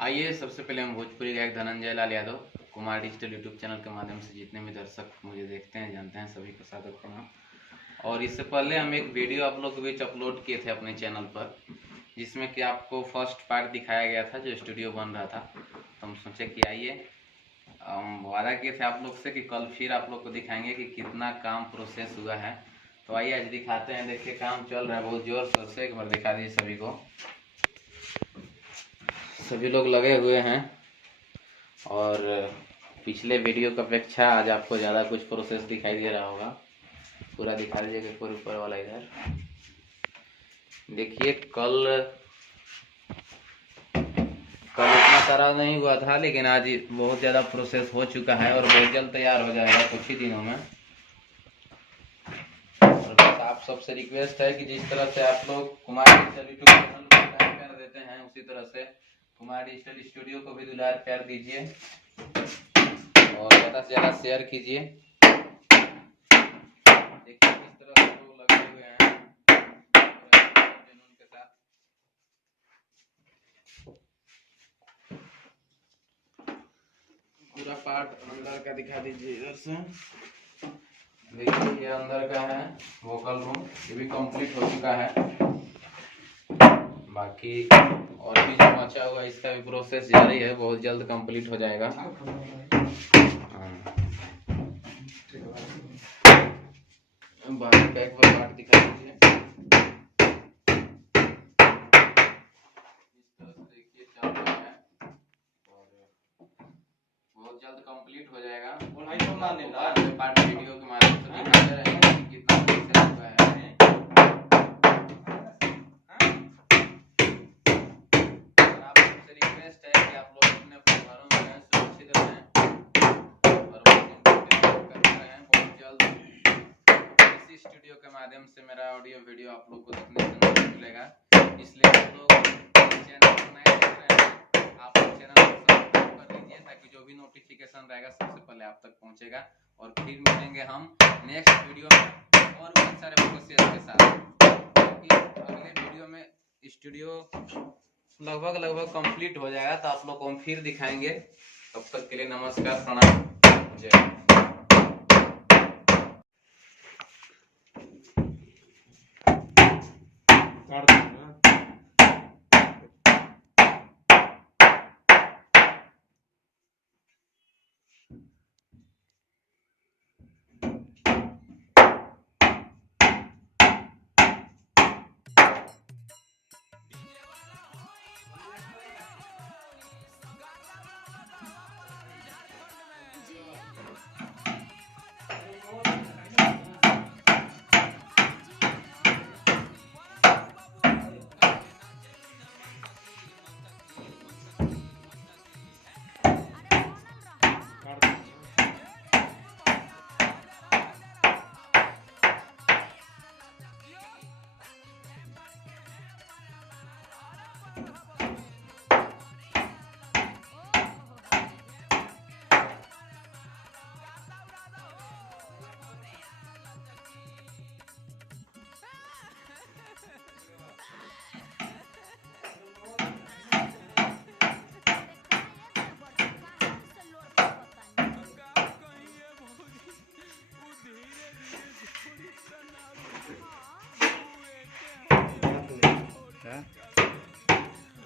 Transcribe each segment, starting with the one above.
आइए सबसे पहले हम भोजपुरी गायक Dhananjay Lal Yadav Kumar digital YouTube channel के माध्यम से जितने भी दर्शक मुझे देखते हैं जानते हैं सभी को सादर प्रणाम। और इससे पहले हम एक वीडियो आप लोग के बीच अपलोड किए थे अपने चैनल पर, जिसमें कि आपको फर्स्ट पार्ट दिखाया गया था जो स्टूडियो बन रहा था। तो हम सोचे कि आइए हम वादा किए थे आप लोग से कि कल फिर आप लोग को दिखाएंगे कि कितना काम प्रोसेस हुआ है। तो आइए आज दिखाते हैं। देखिए काम चल रहा है बहुत जोर शोर से। एक बार दिखा दीजिए सभी को। सभी लोग लगे हुए हैं और पिछले वीडियो की अपेक्षा आज आपको ज़्यादा कुछ प्रोसेस दिखाई दे रहा होगा। पूरा दिखा दीजिएगा पूरे ऊपर वाला। इधर देखिए कल इतना सारा नहीं हुआ था, लेकिन आज बहुत ज़्यादा प्रोसेस हो चुका है और बहुत जल्द तैयार हो जाएगा कुछ ही दिनों में। और बस आप सबसे रिक्वेस्ट है कि जिस तरह से आप लोग कुमार डिजिटल यूट्यूब चैनल को दुलार प्यार देते हैं, उसी तरह से कुमार डिजिटल स्टूडियो को भी दुलार प्यार दीजिए और ज़्यादा से ज़्यादा शेयर कीजिए। देखिए किस तरह से लोग लगे हुए हैं जुनून के साथ। पूरा पार्ट अंदर का दिखा दीजिए इधर से। देखिए ये अंदर का है वोकल रूम, ये भी कंप्लीट हो चुका है। बाकी और भी जो बचा हुआ इसका भी प्रोसेस जारी है, बहुत जल्द कंप्लीट हो जाएगा। बाहर का एक बार पार्ट दिखा दीजिए। इस तरह से देखिए चल रहा है और बहुत जल्द कंप्लीट हो जाएगा। पार्ट वीडियो के माध्यम से दिखाते रहेंगे कि कितना प्रोसेस हुआ है। आप सबसे रिक्वेस्ट है कि आप लोग अपने घरों में रहें, सुरक्षित रहें और करते रहें। बहुत जल्द इसी स्टूडियो के माध्यम से मेरा ऑडियो वीडियो आप लोग को देखने को मिलेगा। इसलिए आप लोग चैनल को नए देख रहे हैं, आप लोग चैनल को सब्सक्राइब कर लीजिए ताकि जो भी नोटिफिकेशन रहेगा सबसे पहले आप तक पहुंचेगा। और फिर मिलेंगे हम नेक्स्ट वीडियो में और बहुत सारे प्रोसेस के साथ। अगले वीडियो में स्टूडियो लगभग कंप्लीट हो जाएगा तो आप लोग को हम फिर दिखाएंगे। तब तक के लिए नमस्कार, प्रणाम, जय।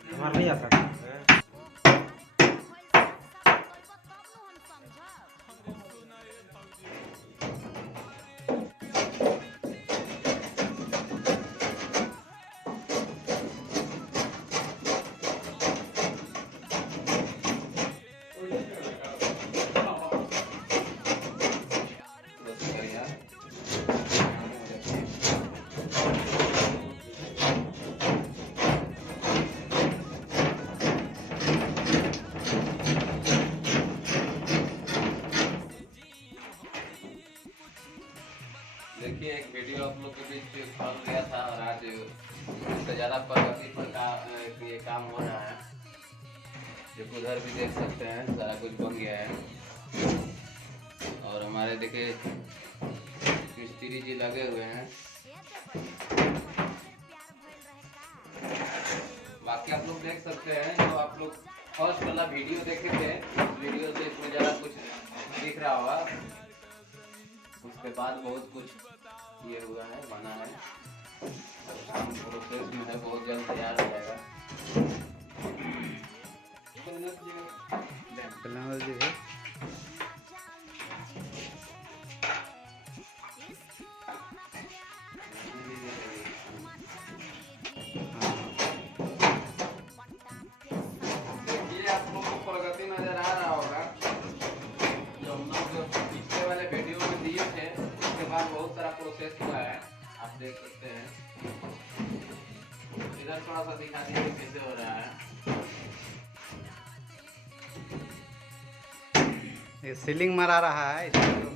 हमारा नहीं आता। देखिए एक वीडियो आप लोग के बीच फल गया था और आज इससे ज़्यादा प्रगति पर ये काम हो रहा है। जो उधर भी देख सकते हैं सारा कुछ बन गया है और हमारे देखिए मिस्त्री जी लगे हुए हैं। बाकी आप लोग देख सकते हैं जो आप लोग फर्स्ट वाला वीडियो देखे थे, उस वीडियो से इसमें ज़्यादा कुछ दिख रहा होगा। उसके बाद बहुत कुछ ये हुआ है, बना है, काम प्रोसेस में है, बहुत जल्द तैयार हो जाएगा। देखिए आप लोग को प्रगति नजर आ रहा होगा, जो हम लोग पिछले वाले वीडियो में दिए थे, उसके बाद बहुत सारा प्रोसेस हुआ है, आप देख सकते हैं। इधर थोड़ा सा दिखा दीजिए कैसे हो रहा है। ये सीलिंग मरा रहा है इसको